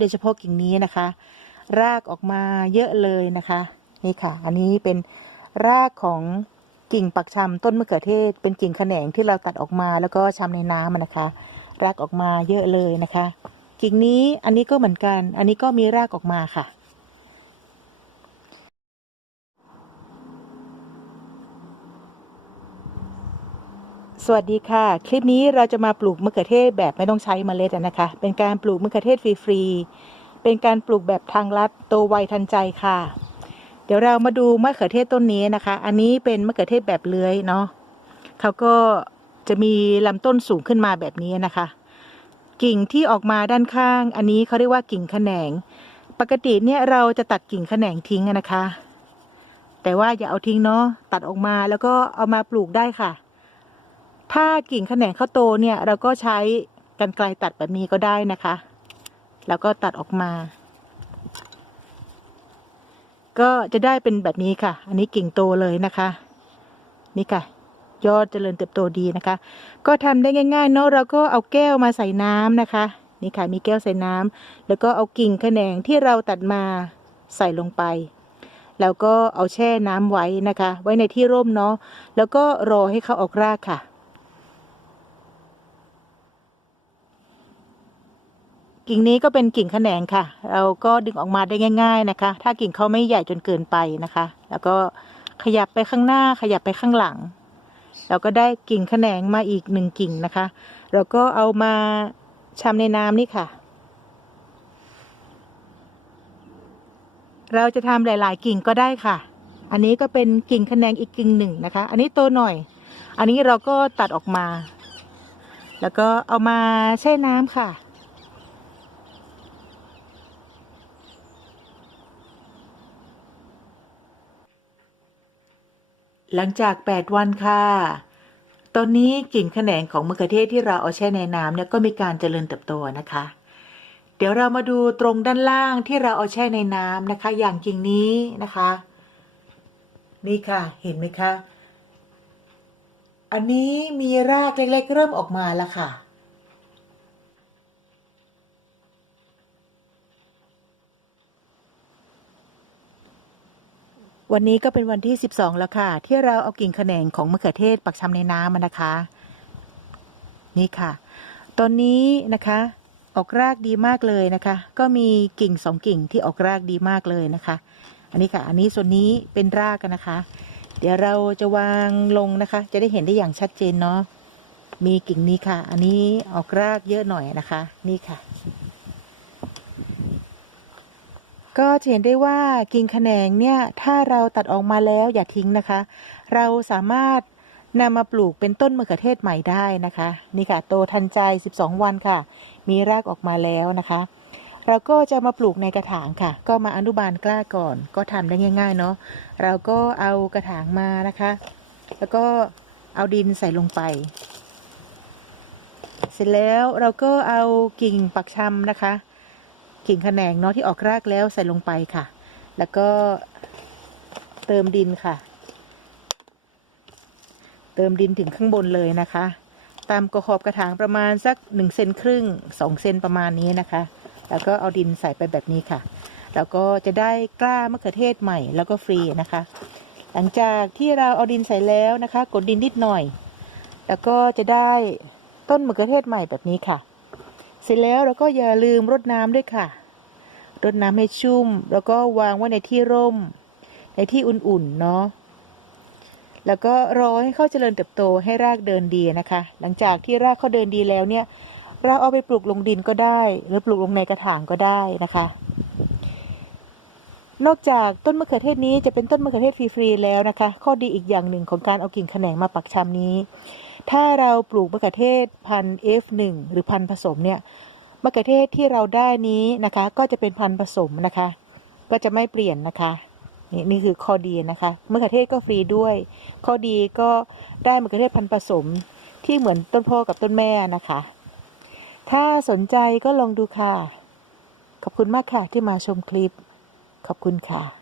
โดยเฉพาะกิ่งนี้นะคะ รากออกมาเยอะเลยนะคะ นี่ค่ะ อันนี้เป็นรากของกิ่งปักชำต้นมะเขือเทศ เป็นกิ่งแขนงที่เราตัดออกมาแล้วก็ชำในน้ำนะคะ รากออกมาเยอะเลยนะคะ กิ่งนี้อันนี้ก็เหมือนกัน อันนี้ก็มีรากออกมาค่ะ สวัสดีค่ะ คลิปนี้เราจะมาปลูกมะเขือเทศแบบไม่ต้องใช้เมล็ดนะคะ เป็นการปลูกมะเขือเทศฟรีๆ เป็นการปลูกแบบทางลัดโตไวทันใจค่ะ เดี๋ยวเรามาดูมะเขือเทศต้นนี้นะคะ อันนี้เป็นมะเขือเทศแบบเลื้อยเนาะเขาก็จะมีลำต้นสูงขึ้นมาแบบนี้นะคะ กิ่งที่ออกมาด้านข้าง อันนี้เขาเรียกว่ากิ่งแขนง ปกติเนี่ยเราจะตัดกิ่งแขนงทิ้งนะคะ แต่ว่าอย่าเอาทิ้งเนาะตัดออกมาแล้วก็เอามาปลูกได้ค่ะ ถ้ากิ่งแขนงเขาโตเนี่ย เราก็ใช้กันไกลตัดแบบนี้ก็ได้นะคะ แล้วก็ตัดออกมา ก็จะได้เป็นแบบนี้ค่ะ อันนี้กิ่งโตเลยนะคะ นี่ค่ะ ยอดเจริญเติบโตดีนะคะ ก็ทำได้ง่ายๆเนาะเราก็เอาแก้วมาใส่น้ำนะคะนี่ค่ะมีแก้วใส่น้ำแล้วก็เอากิ่งแขนงที่เราตัดมาใส่ลงไป แล้วก็เอาแช่น้ำไว้นะคะ ไว้ในที่ร่มเนาะแล้วก็รอให้เขาออกรากค่ะ กิ่งนี้ก็เป็นกิ่งแขนงค่ะ เราก็ดึงออกมาได้ง่าย ๆนะคะ ถ้ากิ่งเขาไม่ใหญ่จนเกินไปนะคะ แล้วก็ขยับไปข้างหน้าขยับไปข้างหลัง เราก็ได้กิ่งแขนงมาอีกหนึ่งกิ่งนะคะ เราก็เอามาชำในน้ำนี่ค่ะ เราจะทำหลาย ๆ กิ่งก็ได้ค่ะ อันนี้ก็เป็นกิ่งแขนงอีกกิ่งหนึ่งนะคะ อันนี้โตหน่อย อันนี้เราก็ตัดออกมา แล้วก็เอามาแช่น้ำค่ะ หลังจาก 8 วันค่ะ ตอนนี้กิ่งแขนงของมะเขือเทศที่เราเอาแช่ในน้ำเนี่ยก็มีการเจริญเติบโตนะคะ เดี๋ยวเรามาดูตรงด้านล่างที่เราเอาแช่ในน้ำนะคะ อย่างกิ่งนี้นะคะ นี่ค่ะเห็นไหมคะ อันนี้มีรากเล็กๆเริ่มออกมาแล้วค่ะ วันนี้ก็เป็นวันที่ 12 แล้วค่ะ ที่เราเอากิ่งแขนงของมะเขือเทศปักชำในน้ำมานะคะ นี่ค่ะ ตอนนี้นะคะ ออกรากดีมากเลยนะคะ ก็มีกิ่งสองกิ่งที่ออกรากดีมากเลยนะคะ อันนี้ค่ะ อันนี้ส่วนนี้เป็นรากกันนะคะ เดี๋ยวเราจะวางลงนะคะ จะได้เห็นได้อย่างชัดเจนเนาะมีกิ่งนี้ค่ะ อันนี้ออกรากเยอะหน่อยนะคะ นี่ค่ะ ก็จะเห็นได้ว่ากิ่งแขนงเนี่ยถ้าเราตัดออกมาแล้วอย่าทิ้งนะคะ เราสามารถนำมาปลูกเป็นต้นมะเขือเทศใหม่ได้นะคะ นี่ค่ะ โตทันใจ 12 วันค่ะ มีรากออกมาแล้วนะคะ เราก็จะมาปลูกในกระถางค่ะ ก็มาอนุบาลกล้าก่อน ก็ทำได้ง่าย ๆ เนาะเราก็เอากระถางมานะคะ แล้วก็เอาดินใส่ลงไป เสร็จแล้วเราก็เอากิ่งปักชำนะคะ กิ่งแขนงเนาะที่ออกรากแล้วใส่ลงไปค่ะ แล้วก็เติมดินค่ะ เติมดินถึงข้างบนเลยนะคะ ตามกระขอบกระถางประมาณสักหนึ่งเซนครึ่งสองเซนประมาณนี้นะคะ แล้วก็เอาดินใส่ไปแบบนี้ค่ะ แล้วก็จะได้กล้ามะเขือเทศใหม่แล้วก็ฟรีนะคะ หลังจากที่เราเอาดินใส่แล้วนะคะ กดดินนิดหน่อย แล้วก็จะได้ต้นมะเขือเทศใหม่แบบนี้ค่ะ เสร็จแล้วเราก็อย่าลืมรดน้ำด้วยค่ะ รดน้ำให้ชุ่ม แล้วก็วางไว้ในที่ร่ม ในที่อุ่นๆเนาะ แล้วก็รอให้เขาเจริญเติบโตให้รากเดินดีนะคะ หลังจากที่รากเขาเดินดีแล้วเนี่ย เราเอาไปปลูกลงดินก็ได้ หรือปลูกลงในกระถางก็ได้นะคะ นอกจากต้นมะเขือเทศนี้จะเป็นต้นมะเขือเทศฟรีๆแล้วนะคะ ข้อดีอีกอย่างหนึ่งของการเอากิ่งแขนงมาปักชำนี้ ถ้าเราปลูกมะเขือเทศพันธุ์ F1 หรือพันธุ์ผสมเนี่ยมะเขือเทศที่เราได้นี้นะคะ ก็จะเป็นพันธุ์ผสมนะคะ ก็จะไม่เปลี่ยนนะคะนี่นี่คือข้อดีนะคะมะเขือเทศก็ฟรีด้วย ข้อดีก็ได้มะเขือเทศพันธุ์ผสมที่เหมือนต้นพ่อกับต้นแม่นะคะ ถ้าสนใจก็ลองดูค่ะ ขอบคุณมากค่ะที่มาชมคลิป ขอบคุณค่ะ